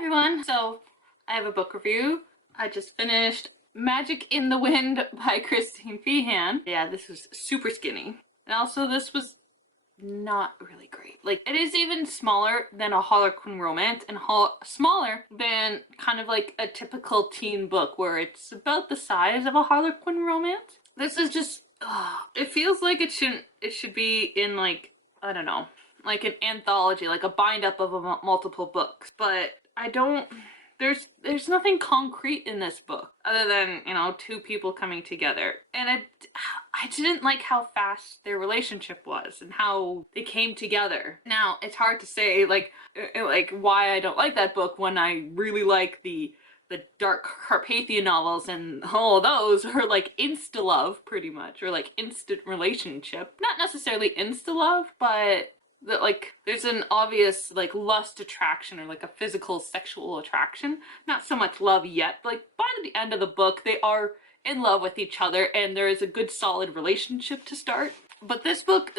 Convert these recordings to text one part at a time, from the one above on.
everyone! So, I have a book review. I just finished Magic in the Wind by Feehan. Yeah, this was super skinny. And also this was not really great. Like, it is even smaller than a Harlequin romance and smaller than kind of like a typical teen book where it's about the size of a Harlequin romance. This is just, it feels like it should be in like, I don't know, like an anthology, like a bind up of multiple books. But there's nothing concrete in this book other than, you know, two people coming together. And I didn't like how fast their relationship was and how they came together. Now, it's hard to say like why I don't like that book when I really like the dark Carpathian novels, and all of those are like insta-love pretty much, or like instant relationship. Not necessarily insta-love, but that like there's an obvious like lust attraction or like a physical sexual attraction. Not so much love yet, but like by the end of the book they are in love with each other and there is a good solid relationship to start. But this book,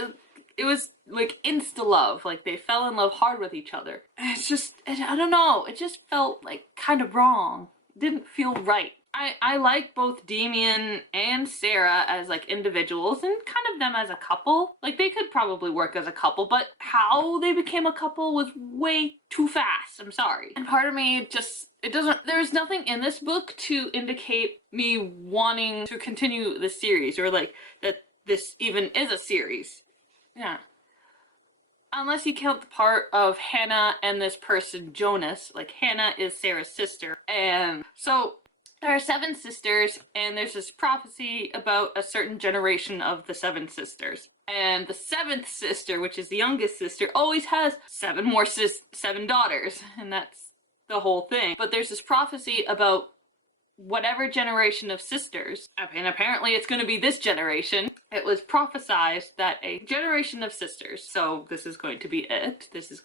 it was like insta love, like they fell in love hard with each other. And it's just, I don't know, it just felt like kind of wrong. It didn't feel right. I like both Damien and Sarah as like individuals and kind of them as a couple. Like they could probably work as a couple, but how they became a couple was way too fast. I'm sorry. And part of me just, there's nothing in this book to indicate me wanting to continue the series or like that this even is a series. Yeah. Unless you count the part of Hannah and this person, Jonas. Like, Hannah is Sarah's sister. And so there are 7 sisters, and there's this prophecy about a certain generation of the 7 sisters. And the 7th sister, which is the youngest sister, always has 7 daughters. And that's the whole thing. But there's this prophecy about whatever generation of sisters, and apparently it's going to be this generation. It was prophesied that a generation of sisters, so this is going to be it. It's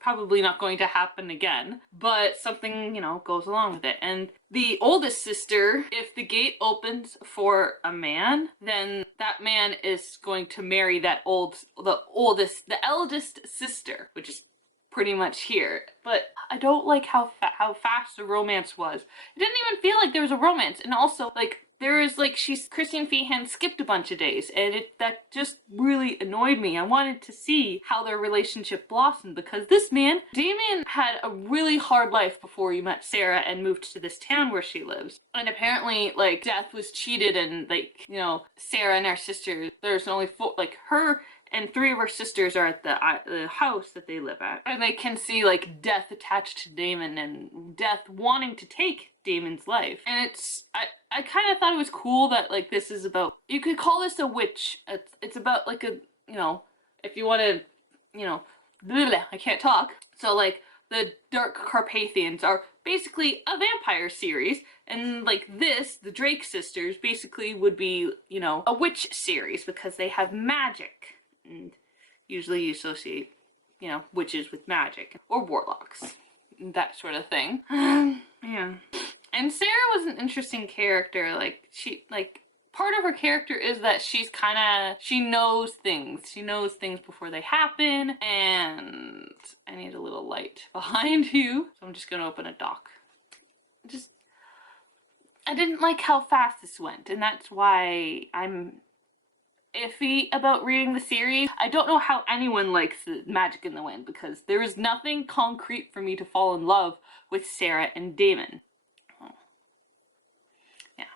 probably not going to happen again, but something, you know, goes along with it. And the oldest sister, if the gate opens for a man, then that man is going to marry the eldest sister, which is pretty much here. But I don't like how fast the romance was. It didn't even feel like there was a romance. And also, like, there is like, Christine Feehan skipped a bunch of days, and that just really annoyed me. I wanted to see how their relationship blossomed, because this man, Damien, had a really hard life before he met Sarah and moved to this town where she lives. And apparently, like, Death was cheated, and like, you know, Sarah and her sister, there's only 4, like, her and 3 of her sisters are at the house that they live at. And they can see, like, Death attached to Damon and Death wanting to take Damon's life. And I kind of thought it was cool that, like, this is about, you could call this a witch. It's about, like, a, you know, if you want to, you know, I can't talk. So, like, the Dark Carpathians are basically a vampire series, and like this, the Drake sisters, basically would be, you know, a witch series because they have magic. And usually you associate, you know, witches with magic or warlocks, that sort of thing. Yeah. And Sarah was an interesting character. Like, part of her character is that she knows things. She knows things before they happen. And I need a little light behind you, so I'm just gonna open a dock. I didn't like how fast this went, and that's why I'm iffy about reading the series. I don't know how anyone likes Magic in the Wind, because there is nothing concrete for me to fall in love with Sarah and Damon. Oh. Yeah.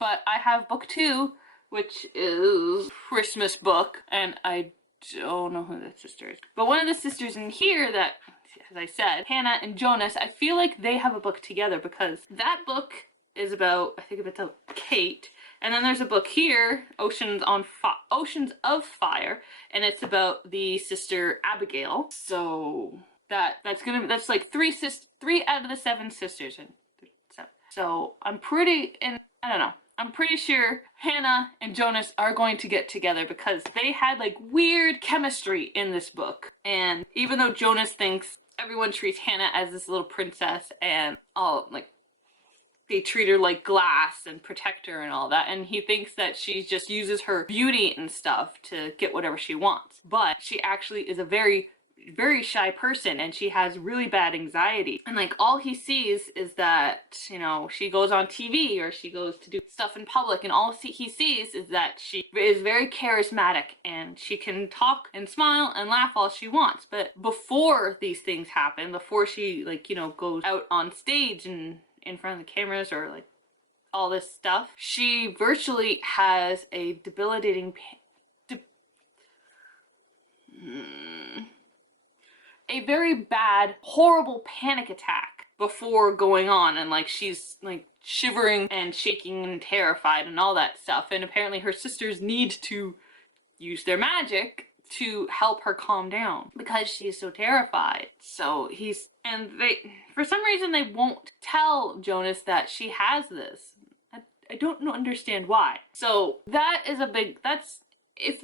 But I have book 2, which is Christmas book, and I don't know who the sister is. But one of the sisters in here that, as I said, Hannah and Jonas, I feel like they have a book together, because that book is about, I think it's about Kate. And then there's a book here, Oceans of Fire, and it's about the sister Abigail. So that's like 3 out of the 7 sisters, and 7. So I don't know. I'm pretty sure Hannah and Jonas are going to get together, because they had like weird chemistry in this book. And even though Jonas thinks everyone treats Hannah as this little princess and all like, they treat her like glass and protect her and all that, and he thinks that she just uses her beauty and stuff to get whatever she wants. But she actually is a very very shy person, and she has really bad anxiety, and like all he sees is that, you know, she goes on TV or she goes to do stuff in public, and all he sees is that she is very charismatic and she can talk and smile and laugh all she wants. But before these things happen, before she, like, you know, goes out on stage and in front of the cameras or like all this stuff, she virtually has a debilitating a very bad, horrible panic attack before going on, and like she's like shivering and shaking and terrified and all that stuff, and apparently her sisters need to use their magic to help her calm down because she's so terrified. So they, for some reason, they won't tell Jonas that she has this. I don't understand why. So that is a big, that's, if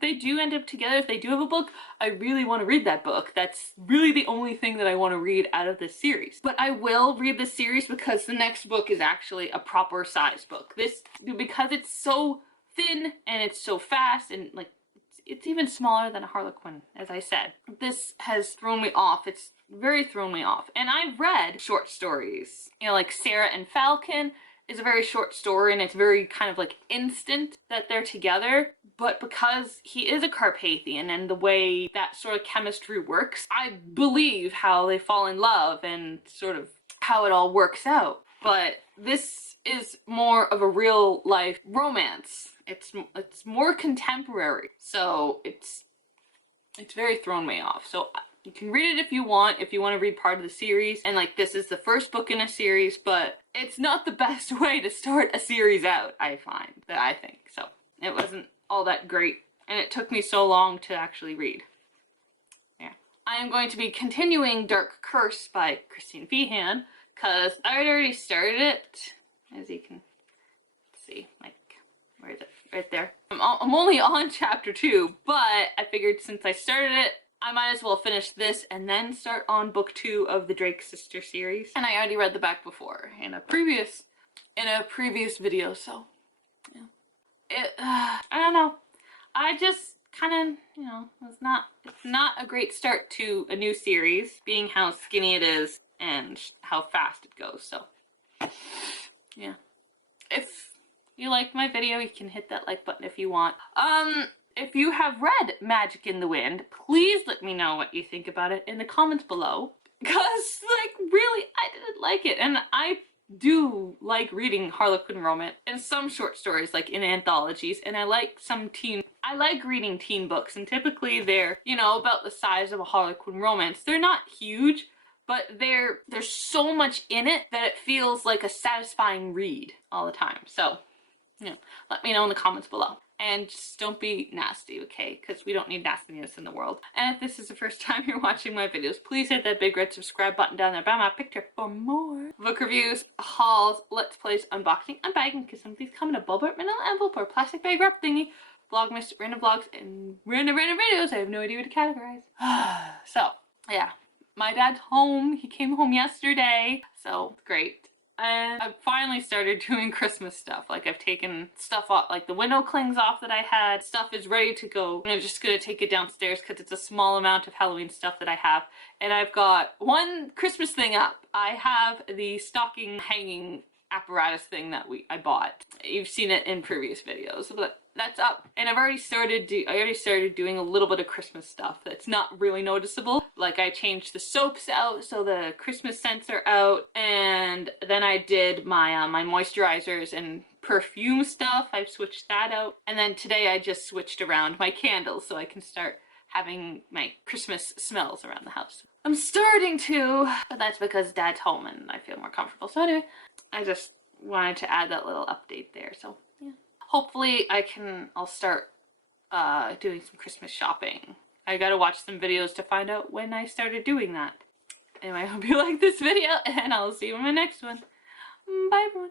they do end up together, if they do have a book, I really want to read that book. That's really the only thing that I want to read out of this series. But I will read this series because the next book is actually a proper size book. Because it's so thin and it's so fast and like, it's even smaller than a Harlequin, as I said. This has thrown me off. It's very thrown me off. And I've read short stories, you know, like Sarah and Falcon is a very short story, and it's very kind of like instant that they're together. But because he is a Carpathian and the way that sort of chemistry works, I believe how they fall in love and sort of how it all works out. But this is more of a real life romance. It's more contemporary, so it's very thrown me off. So you can read it if you want to read part of the series, and like this is the first book in a series, but it's not the best way to start a series out, I think. So it wasn't all that great, and it took me so long to actually read. Yeah. I am going to be continuing Dark Curse by Christine Feehan, because I had already started it, as you can see, like, where is it? Right there. I'm only on chapter 2, but I figured since I started it, I might as well finish this and then start on book 2 of the Drake Sister series. And I already read the back before in a previous video, so yeah. I don't know. I just kind of, you know, it's not a great start to a new series, being how skinny it is and how fast it goes. So yeah. If you like my video, you can hit that like button if you want. If you have read Magic in the Wind, please let me know what you think about it in the comments below. Because, like, really, I didn't like it. And I do like reading Harlequin romance and some short stories, like in anthologies. And I like reading teen books. And typically they're, you know, about the size of a Harlequin romance. They're not huge, but there's so much in it that it feels like a satisfying read all the time. So, you know, let me know in the comments below. And just don't be nasty, okay? Because we don't need nastiness in the world. And if this is the first time you're watching my videos, please hit that big red subscribe button down there by my picture for more book reviews, hauls, let's plays, unboxing, unbagging, because some of these come in a bubble wrap manila envelope or plastic bag wrap thingy, vlogmas, random vlogs, and random videos. I have no idea what to categorize. So, yeah. My dad's home. He came home yesterday, so great. And I've finally started doing Christmas stuff. Like, I've taken stuff off, like the window clings off that I had. Stuff is ready to go. And I'm just gonna take it downstairs because it's a small amount of Halloween stuff that I have. And I've got one Christmas thing up. I have the stocking hanging apparatus thing that I bought. You've seen it in previous videos, but that's up. And I already started doing a little bit of Christmas stuff that's not really noticeable. Like, I changed the soaps out so the Christmas scents are out, and then I did my my moisturizers and perfume stuff. I've switched that out. And then today I just switched around my candles so I can start having my Christmas smells around the house. I'm starting to, but that's because Dad's home and I feel more comfortable. So anyway, I just wanted to add that little update there. So yeah, hopefully I'll start doing some Christmas shopping. I gotta watch some videos to find out when I started doing that. Anyway, I hope you like this video, and I'll see you in my next one. Bye everyone.